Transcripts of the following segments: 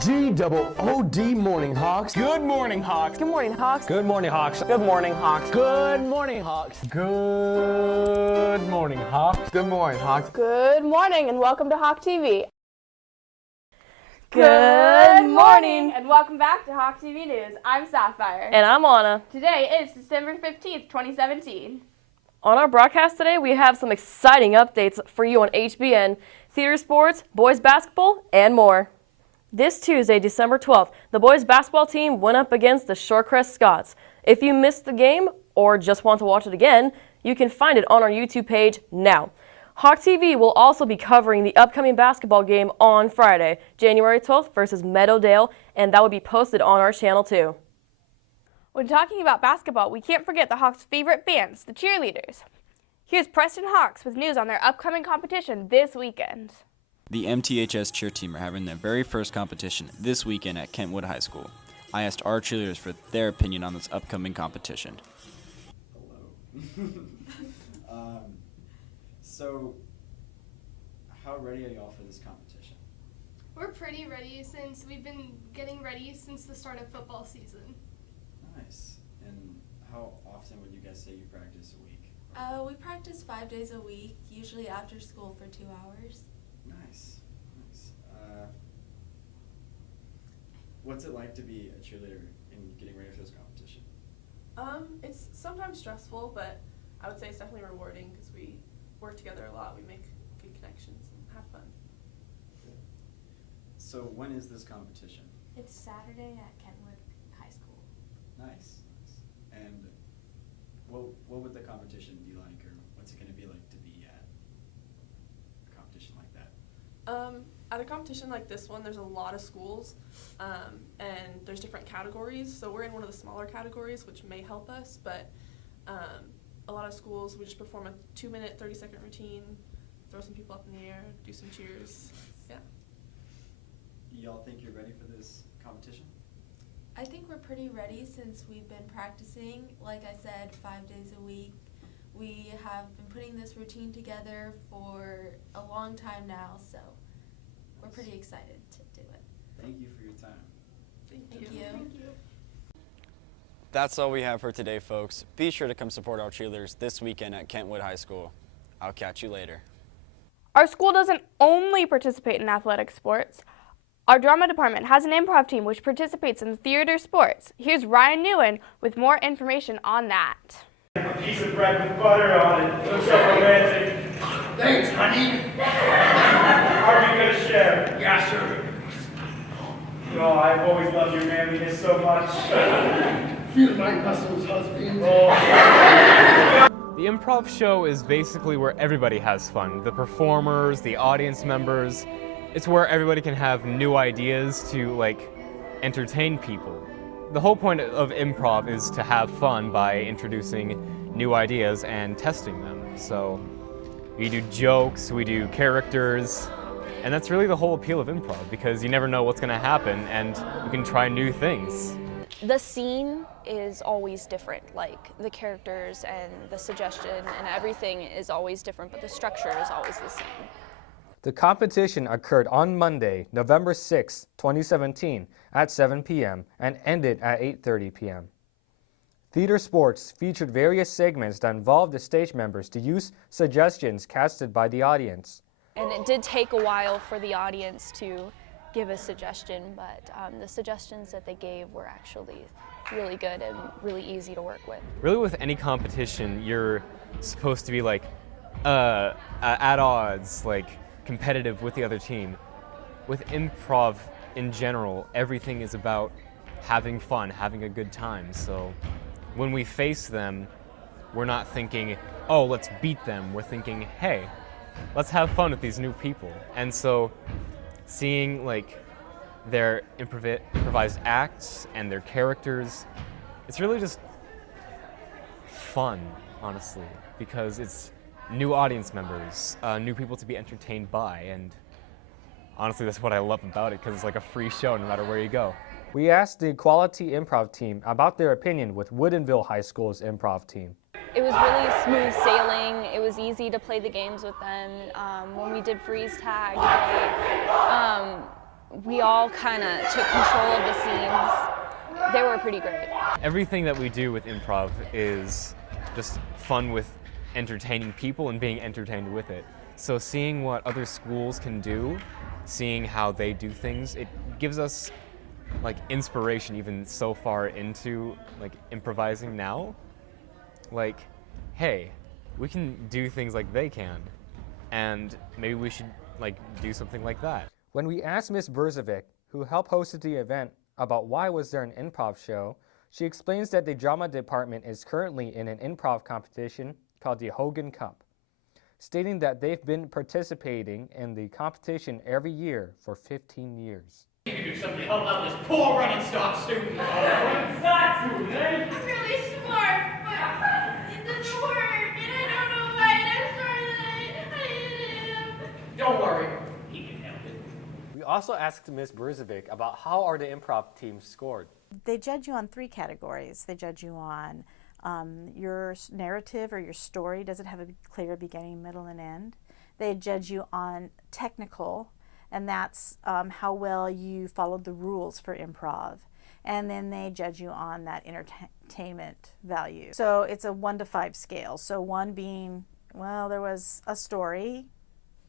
G-double-O-D morning, Hawks. Good morning, Hawks. Good morning, Hawks. Good morning, Hawks. Good morning, Hawks. Good morning, Hawks. Good morning, Hawks. Good morning, Hawks. Good morning and welcome to Hawk TV. Good morning and welcome back to Hawk TV News. I'm Sapphire. And I'm Anna. Today is December 15th, 2017. On our broadcast today, we have some exciting updates for you on HBN, theater sports, boys basketball, and more. This Tuesday, December 12th, the boys basketball team went up against the Shorecrest Scots. If you missed the game or just want to watch it again, you can find it on our YouTube page now. Hawk TV will also be covering the upcoming basketball game on Friday, January 12th versus Meadowdale, and that will be posted on our channel too. When talking about basketball, we can't forget the Hawks' favorite bands, the Cheerleaders. Here's Preston Hawks with news on their upcoming competition this weekend. The MTHS cheer team are having their very first competition this weekend at Kentwood High School. I asked our cheerleaders for their opinion on this upcoming competition. Hello. So, how ready are y'all for this competition? We're pretty ready since we've been getting ready since the start of football season. Nice. And how often would you guys say you practice a week? We practice 5 days a week, usually after school for 2 hours. Nice. What's it like to be a cheerleader and getting ready for this competition? It's sometimes stressful, but I would say it's definitely rewarding because we work together a lot. We make good connections and have fun. Good. So when is this competition? It's Saturday at Kentwood High School. Nice. And what would the competition be like, or what's it going to be like to be at a competition like that? At a competition like this one, there's a lot of schools, and there's different categories. So we're in one of the smaller categories, which may help us, but a lot of schools, we just perform a 2-minute, 30-second routine, throw some people up in the air, do some cheers. Yeah. Y'all think you're ready for this competition? I think we're pretty ready since we've been practicing, like I said, 5 days a week. We have been putting this routine together for a long time now, so we're pretty excited to do it. Thank you for your time. Thank Thank you. you. Thank you. That's all we have for today, folks. Be sure to come support our cheerleaders this weekend at Kentwood High School. I'll catch you later. Our school doesn't only participate in athletic sports. Our drama department has an improv team which participates in theater sports. Here's Ryan Newen with more information on that. A piece of bread with butter on it. Looks so romantic. Thanks, honey. Are we going to share? Yeah, sure. Oh, I've always loved your manliness so much. Feel my muscles, husband. The improv show is basically where everybody has fun. The performers, the audience members. It's where everybody can have new ideas to, entertain people. The whole point of improv is to have fun by introducing new ideas and testing them. So we do jokes, we do characters, and that's really the whole appeal of improv, because you never know what's going to happen and you can try new things. The scene is always different, like the characters and the suggestion and everything is always different, but the structure is always the same. The competition occurred on Monday, November 6, 2017 at 7 p.m. and ended at 8:30 p.m. Theater sports featured various segments that involved the stage members to use suggestions casted by the audience. And it did take a while for the audience to give a suggestion, but the suggestions that they gave were actually really good and really easy to work with. Really, with any competition, you're supposed to be at odds, competitive with the other team. With improv in general, everything is about having fun, having a good time. So when we face them, we're not thinking, oh, let's beat them. We're thinking, hey, let's have fun with these new people. And so seeing their improvised acts and their characters, it's really just fun, honestly, because it's new audience members, new people to be entertained by, and honestly that's what I love about it, because it's like a free show no matter where you go. We asked the Quality Improv team about their opinion with Woodinville High School's improv team. It was really smooth sailing. It was easy to play the games with them. When we did freeze tag, we all kind of took control of the scenes. They were pretty great. Everything that we do with improv is just fun with entertaining people and being entertained with it. So seeing what other schools can do, seeing how they do things, it gives us like inspiration even so far into like improvising now. Like, hey, we can do things like they can, and maybe we should like do something like that. When we asked Ms. Berzovic, who helped hosted the event, about why was there an improv show, she explains that the drama department is currently in an improv competition called the Hogan Cup, stating that they've been participating in the competition every year for 15 years. You can do something to help out this poor running stock student. Running stock student, eh? I'm really smart, but it doesn't work, and I don't know why, and I'm sorry that I am. Don't worry, he can help it. We also asked Ms. Berzovic about how are the improv teams scored. They judge you on 3 categories. They judge you on your narrative or your story. Does it have a clear beginning, middle, and end? They judge you on technical, and that's how well you followed the rules for improv. And then they judge you on that entertainment value. So it's a 1 to 5 scale. So 1 being, well, there was a story.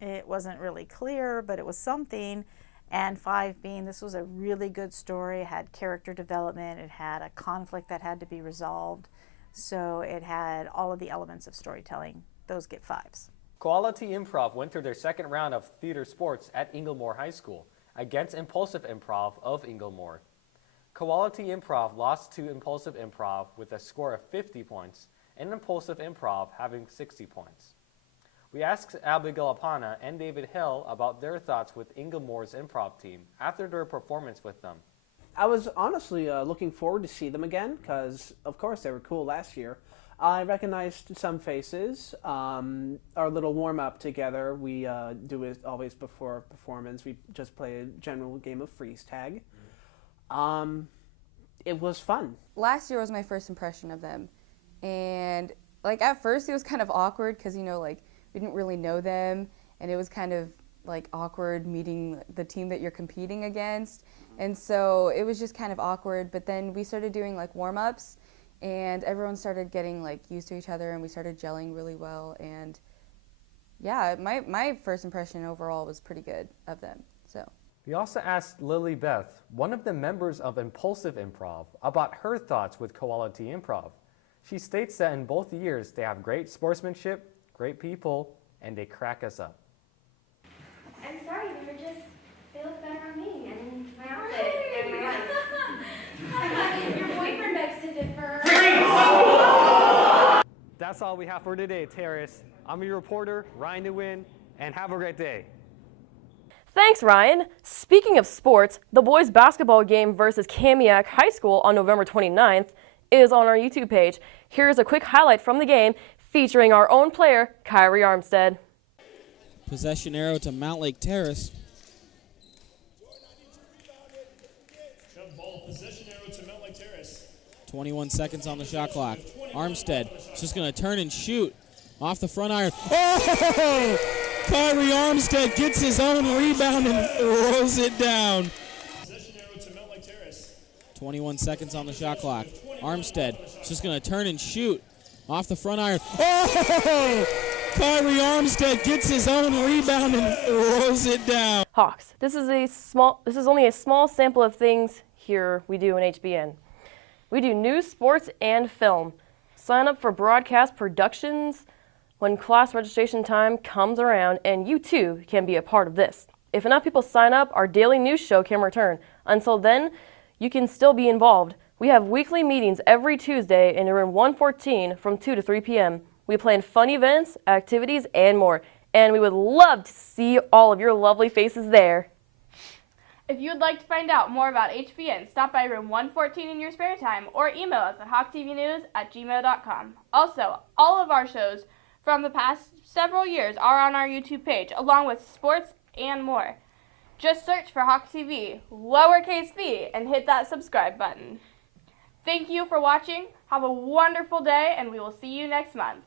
It wasn't really clear, but it was something. And 5 being, this was a really good story. It had character development. It had a conflict that had to be resolved. So it had all of the elements of storytelling. Those get 5s. Quality Improv went through their second round of theater sports at Inglemoor High School against Impulsive Improv of Inglemoor. Quality Improv lost to Impulsive Improv with a score of 50 points and Impulsive Improv having 60 points. We asked Abigail Apana and David Hill about their thoughts with Inglemoor's improv team after their performance with them. I was honestly looking forward to see them again because, of course, they were cool last year. I recognized some faces. Our little warm-up together, we do it always before performance. We just play a general game of freeze tag. It was fun. Last year was my first impression of them. And, like, at first it was kind of awkward because, you know, like, we didn't really know them. And it was kind of, like, awkward meeting the team that you're competing against. And so it was just kind of awkward. But then we started doing, like, warm-ups. And everyone started getting like used to each other, and we started gelling really well. And yeah, my first impression overall was pretty good of them. So we also asked Lily Beth, one of the members of Impulsive Improv, about her thoughts with Quality Improv. She states that in both years they have great sportsmanship, great people, and they crack us up. I'm sorry, they look better on me and my outfit and my life. Your boyfriend begs to differ. That's all we have for today, Terrace. I'm your reporter, Ryan Nguyen, and have a great day. Thanks, Ryan. Speaking of sports, the boys basketball game versus Kamiak High School on November 29th is on our YouTube page. Here's a quick highlight from the game featuring our own player, Kyrie Armstead. Possession arrow to Mount Lake Terrace. Possession arrow to Mount Lake Terrace. 21 seconds on the shot clock. Armstead is just going to turn and shoot off the front iron. Oh! Kyrie Armstead gets his own rebound and throws it down. Possession arrow to Mount Lake Terrace. 21 seconds on the shot clock. Armstead is just going to turn and shoot off the front iron. Oh! Kyrie Armstead gets his own rebound and throws it down. Hawks, this is only a small sample of things here we do in HBN. We do news, sports, and film. Sign up for broadcast productions when class registration time comes around, and you too can be a part of this. If enough people sign up, our daily news show can return. Until then, you can still be involved. We have weekly meetings every Tuesday in room 114 from 2 to 3 p.m. We plan fun events, activities, and more. And we would love to see all of your lovely faces there. If you would like to find out more about HBN, stop by room 114 in your spare time or email us at hawktvnews@gmail.com. Also, all of our shows from the past several years are on our YouTube page, along with sports and more. Just search for Hawk TV, lowercase b, and hit that subscribe button. Thank you for watching. Have a wonderful day, and we will see you next month.